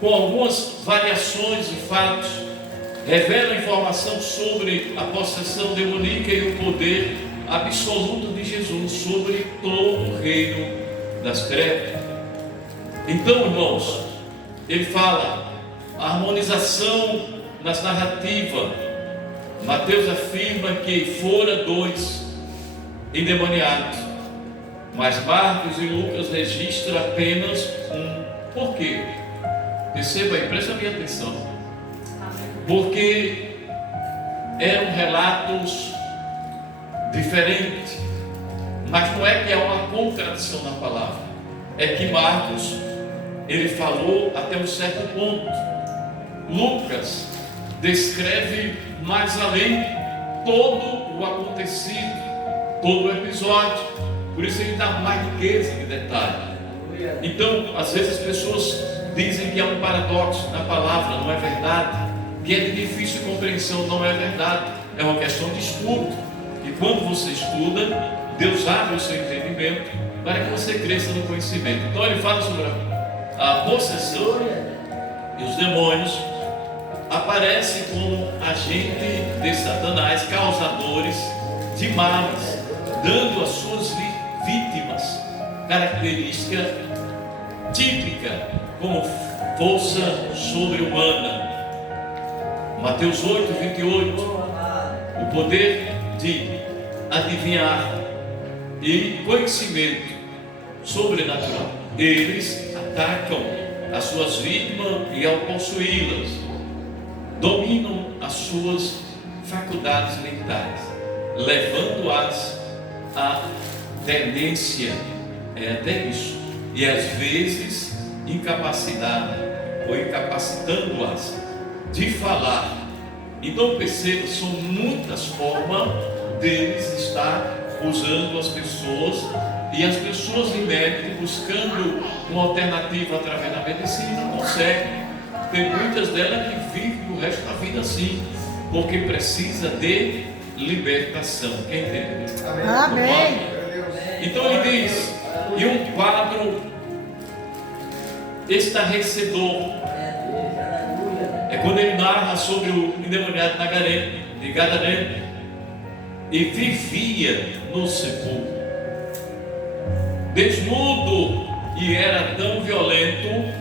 com algumas variações de fatos, revela informação sobre a possessão demoníaca e o poder absoluto de Jesus sobre todo o reino das trevas. Então, irmãos, ele fala a harmonização nas narrativas. Mateus afirma que fora 2 endemoniados, mas Marcos e Lucas registram apenas um. Por quê? Perceba aí, presta bem atenção. Porque eram relatos diferentes, mas não é que há uma contradição na palavra, é que Marcos, ele falou até um certo ponto. Lucas descreve mais além todo o acontecido, todo o episódio, por isso ele dá mais riqueza de detalhe. Então, às vezes as pessoas dizem que há um paradoxo na palavra, não é verdade, que é de difícil compreensão, não é verdade, é uma questão de estudo, e quando você estuda, Deus abre o seu entendimento para que você cresça no conhecimento. Então ele fala sobre a possessão, e os demônios aparecem como agente de Satanás, causadores de males, dando às suas vítimas característica típica como força sobre-humana. Mateus 8, 28, o poder de adivinhar e conhecimento sobrenatural. Eles atacam as suas vítimas e, ao possuí-las, dominam as suas faculdades mentais, levando-as à tendência, até isso, e às vezes incapacitando-as de falar. Então perceba, são muitas formas deles estar usando as pessoas, e as pessoas em médico buscando uma alternativa através da medicina não conseguem. Tem muitas delas que vivem o resto da vida assim, porque precisa de libertação. Quem entende? Amém. Então ele diz, e um quadro estarrecedor é quando ele narra sobre o endemoniado de Gadareno, e vivia no sepulcro, desnudo, e era tão violento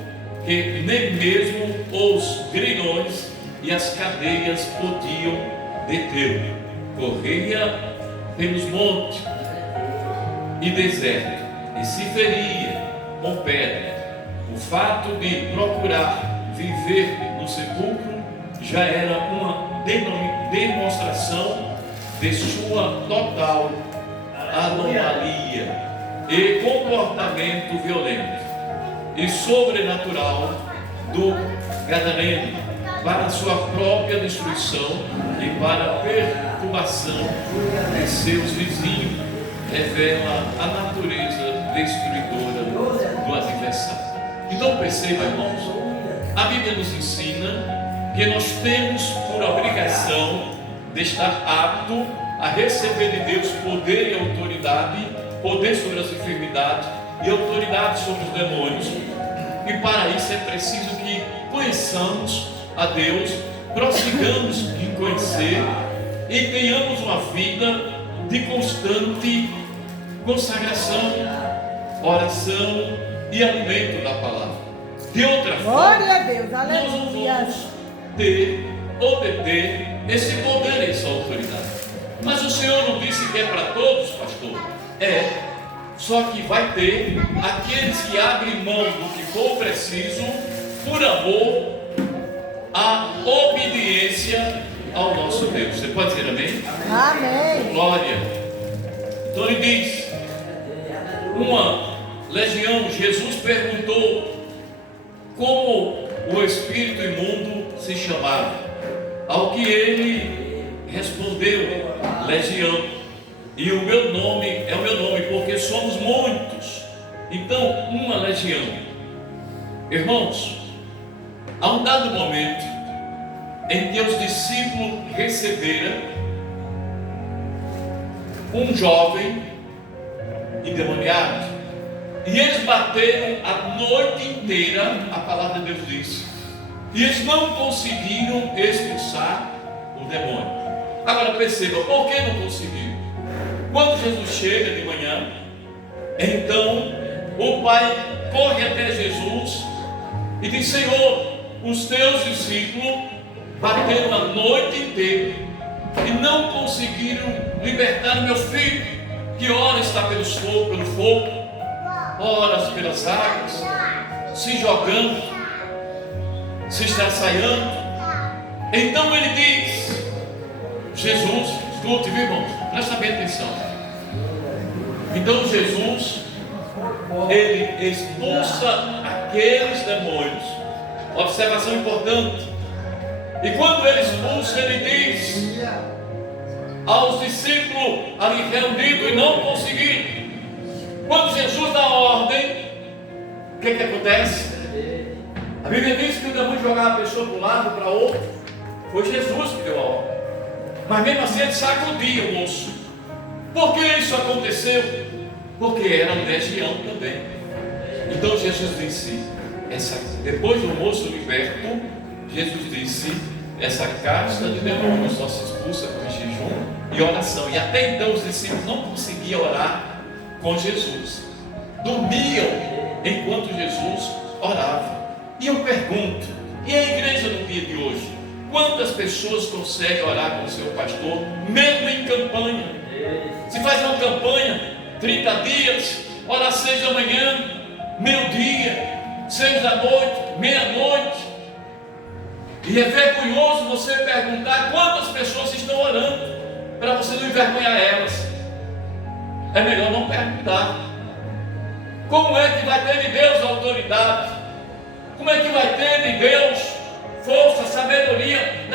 que nem mesmo os grilhões e as cadeias podiam detê-lo. Corria pelos montes e deserto e se feria com pedra. O fato de procurar viver no sepulcro já era uma demonstração de sua total anomalia e comportamento violento e sobrenatural do Gadareno para sua própria destruição e para a perturbação de seus vizinhos. Revela a natureza destruidora do adversário. Então perceba, irmãos, a Bíblia nos ensina que nós temos por obrigação de estar apto a receber de Deus poder e autoridade, poder sobre as enfermidades e autoridade sobre os demônios. E para isso é preciso que conheçamos a Deus, prossigamos em conhecer e tenhamos uma vida de constante consagração, oração e alimento da palavra. De outra Glória a forma, Deus, nós não aleluia. vamos ter ou deter esse poder e essa autoridade. Mas o Senhor não disse que é para todos, pastor? É, só que vai ter aqueles que abrem mão do que for preciso por amor à obediência ao nosso Deus. Você pode dizer amém? Amém. Glória. Então ele diz, uma legião, Jesus perguntou como o espírito imundo se chamava, ao que ele respondeu, legião, e o meu nome é o meu nome, porque somos muitos. Então, uma legião. Irmãos, há um dado momento em que os discípulos receberam um jovem endemoniado, E eles bateram a noite inteira, a palavra de Deus diz. E eles não conseguiram expulsar o demônio. Agora perceba, por que não conseguiram? Quando Jesus chega de manhã, então o pai corre até Jesus e diz: Senhor, os teus discípulos bateram a noite inteira e não conseguiram libertar o meu filho, que ora está pelo fogo, ora pelas águas, se jogando, se estraçaiando. Então ele diz: Jesus, escute, viu, irmãos? Presta bem atenção. Então Jesus, ele expulsa aqueles demônios. Observação importante. E quando ele expulsa, ele diz aos discípulos ali reunidos e não conseguiram. Quando Jesus dá a ordem, o que acontece? A Bíblia diz que o demônio jogava a pessoa para um lado, para o outro. Foi Jesus que deu a ordem. Mas mesmo assim ele sacudia o moço. Por que isso aconteceu? Porque era um legião também. Então Jesus disse, depois do moço liberto, Jesus disse: essa casta de demônios só se expulsa com jejum e oração. E até então os discípulos não conseguiam orar com Jesus, dormiam enquanto Jesus orava. E eu pergunto, e a igreja no dia de hoje? Quantas pessoas conseguem orar com o seu pastor, mesmo em campanha? Se faz uma campanha, 30 dias, ora às 6 da manhã, meio-dia, 6 da noite, meia-noite. E é vergonhoso você perguntar quantas pessoas estão orando, para você não envergonhar elas. É melhor não perguntar. Como é que vai ter de Deus autoridade? Como é que vai ter de Deus força, sabedoria,